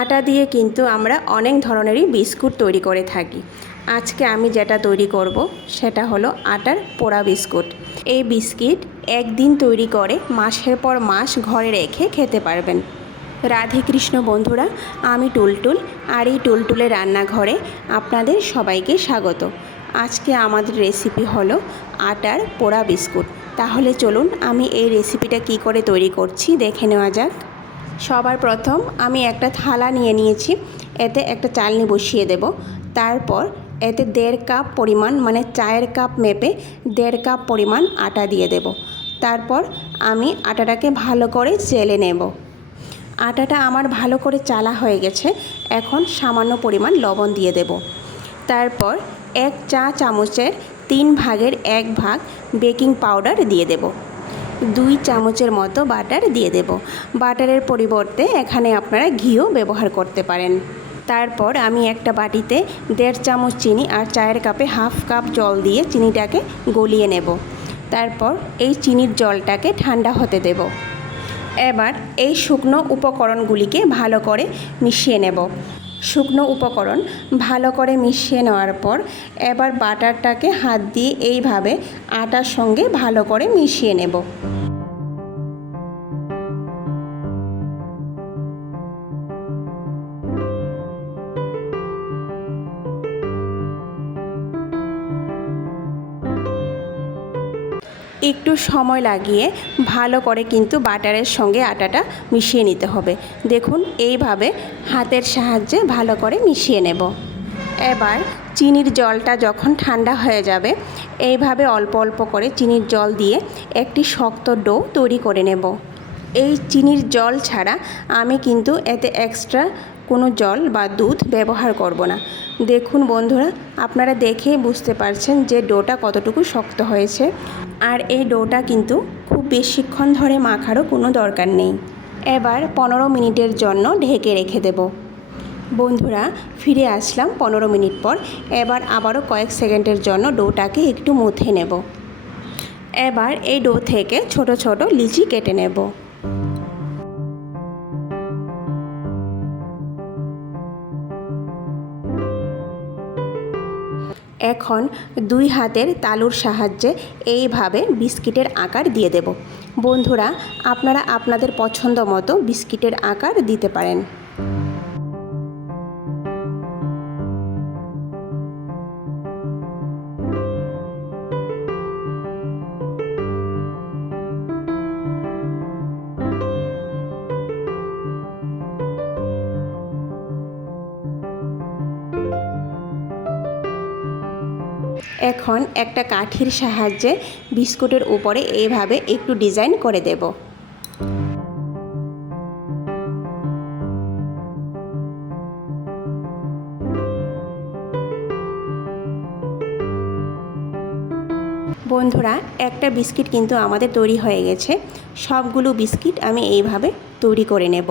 আটা দিয়ে কিন্তু আমরা অনেক ধরনেরই বিস্কুট তৈরি করে থাকি। আজকে আমি যেটা তৈরি করব সেটা হলো আটার পোড়া বিস্কুট। এই বিস্কিট একদিন তৈরি করে মাসের পর মাস ঘরে রেখে খেতে পারবেন। রাধে কৃষ্ণ বন্ধুরা, আমি টুলটুল, আর এই টুলটুলের রান্নাঘরে আপনাদের সবাইকে স্বাগত। আজকে আমাদের রেসিপি হলো আটার পোড়া বিস্কুট। তাহলে চলুন আমি এই রেসিপিটা কি করে তৈরি করছি দেখে নেওয়া যাক। সবার প্রথম আমি একটা থালা নিয়ে নিয়েছি, এতে একটা চালনি বসিয়ে দেব। তারপর এতে 1.5 কাপ পরিমাণ, মানে চায়ের কাপ মেপে 1.5 কাপ পরিমাণ আটা দিয়ে দেব। তারপর আমি আটাটাকে ভালো করে চেলে নেব। আটাটা আমার ভালো করে চালা হয়ে গেছে। এখন সামান্য পরিমাণ লবণ দিয়ে দেব। তারপর 1 চা চামচের 3 ভাগের 1 ভাগ বেকিং পাউডার দিয়ে দেব। 2 চামচের মতো বাটার দিয়ে দেব। বাটারের পরিবর্তে এখানে আপনারা ঘিও ব্যবহার করতে পারেন। তারপর আমি একটা বাটিতে 1.5 চামচ চিনি আর চায়ের কাপে 1/2 কাপ জল দিয়ে চিনিটাকে গলিয়ে নেব। তারপর এই চিনির জলটাকে ঠান্ডা হতে দেব। এবার এই শুকনো উপকরণগুলিকে ভালো করে মিশিয়ে নেব। শুকনো উপকরণ ভালো করে মিশিয়ে নেওয়ার পর এবার বাটারটাকে হাত দিয়ে এইভাবে আটার সঙ্গে ভালো করে মিশিয়ে নেব। একটু সময় লাগিয়ে ভালো করে কিন্তু বাটারের সঙ্গে আটাটা মিশিয়ে নিতে হবে। দেখুন এইভাবে হাতের সাহায্যে ভালো করে মিশিয়ে নেব। এবার চিনির জলটা যখন ঠান্ডা হয়ে যাবে, এইভাবে অল্প অল্প করে চিনির জল দিয়ে একটি শক্ত ডো তৈরি করে নেব। এই চিনির জল ছাড়া আমি কিন্তু এতে এক্সট্রা কোনো জল বা দুধ ব্যবহার করব না। দেখুন বন্ধুরা, আপনারা দেখেই বুঝতে পারছেন যে ডোটা কতটুকু শক্ত হয়েছে। আর এই ডোটা কিন্তু খুব বেশিক্ষণ ধরে মাখারও কোনো দরকার নেই। এবার 15 মিনিটের জন্য ঢেকে রেখে দেব। বন্ধুরা, ফিরে আসলাম 15 মিনিট পর। এবার আবারও কয়েক সেকেন্ডের জন্য ডোটাকে একটু মুথে নেব। এবার এই ডো থেকে ছোট ছোট লিচি কেটে নেব। এখন 2 হাতের তালুর সাহায্যে এইভাবে বিস্কিটের আকার দিয়ে দেব। বন্ধুরা, আপনারা আপনাদের পছন্দ মতো বিস্কিটের আকার দিতে পারেন। এখন একটা কাঠির সাহায্যে বিস্কুটের উপরে এইভাবে একটু ডিজাইন করে দেব। বন্ধুরা, একটা বিস্কিট কিন্তু আমাদের তৈরি হয়ে গেছে। সবগুলো বিস্কিট আমি এইভাবে তৈরি করে নেব।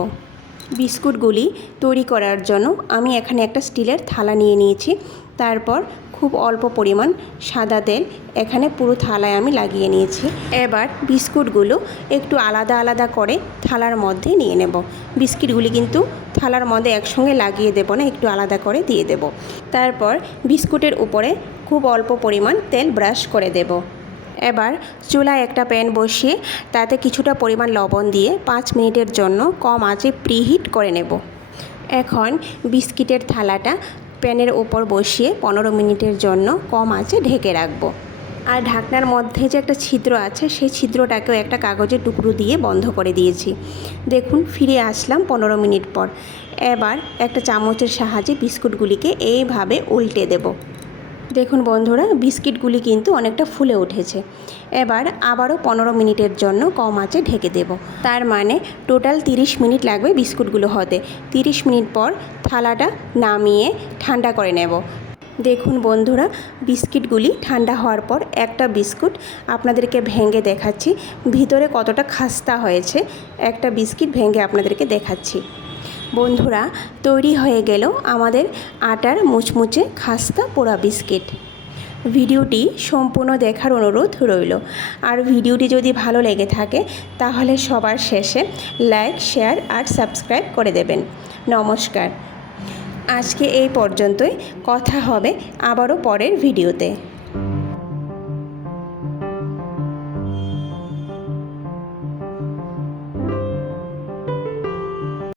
বিস্কুটগুলি তৈরি করার জন্য আমি এখানে একটা স্টিলের থালা নিয়ে নিয়েছি। তারপর খুব অল্প পরিমাণ সাদা তেল এখানে পুরো থালায় আমি লাগিয়ে নিয়েছি। এবার বিস্কুটগুলো একটু আলাদা আলাদা করে থালার মধ্যে নিয়ে নেব। বিস্কিটগুলি কিন্তু থালার মধ্যে একসঙ্গে লাগিয়ে দেব না, একটু আলাদা করে দিয়ে দেব। তারপর বিস্কুটের উপরে খুব অল্প পরিমাণ তেল ব্রাশ করে দেব। এবার চুলায় একটা প্যান বসিয়ে তাতে কিছুটা পরিমাণ লবণ দিয়ে 5 মিনিটের জন্য কম আঁচে প্রিহিট করে নেব। এখন বিস্কিটের থালাটা প্যানের উপর বসিয়ে 15 মিনিটের জন্য কম আঁচে ঢেকে রাখবো। আর ঢাকনার মধ্যে যে একটা ছিদ্র আছে, সেই ছিদ্রটাকেও একটা কাগজের টুকরো দিয়ে বন্ধ করে দিয়েছি। দেখুন, ফিরে আসলাম 15 মিনিট পর। এবার একটা চামচের সাহায্যে বিস্কুটগুলিকে এইভাবে উল্টে দেব। দেখুন বন্ধুরা, বিস্কিটগুলি কিন্তু অনেকটা ফুলে উঠেছে। এবার আবারও 15 মিনিটের জন্য কম আঁচে ঢেকে দেব। তার মানে টোটাল 30 মিনিট লাগবে বিস্কুটগুলো হতে। 30 মিনিট পর থালাটা নামিয়ে ঠান্ডা করে নেব। দেখুন বন্ধুরা, বিস্কিটগুলি ঠান্ডা হওয়ার পর একটা বিস্কুট আপনাদেরকে ভেঙে দেখাচ্ছি ভিতরে কতটা খাস্তা হয়েছে। একটা বিস্কিট ভেঙে আপনাদেরকে দেখাচ্ছি। বন্ধুরা, তৈরি হয়ে গেল আমাদের আটার মুচমুচে খাস্তা পোড়া বিস্কিট। ভিডিওটি সম্পূর্ণ দেখার অনুরোধ রইল। আর ভিডিওটি যদি ভালো লেগে থাকে তাহলে সবার শেষে লাইক, শেয়ার আর সাবস্ক্রাইব করে দেবেন। নমস্কার। আজকে এই পর্যন্তই, কথা হবে আবারও পরের ভিডিওতে।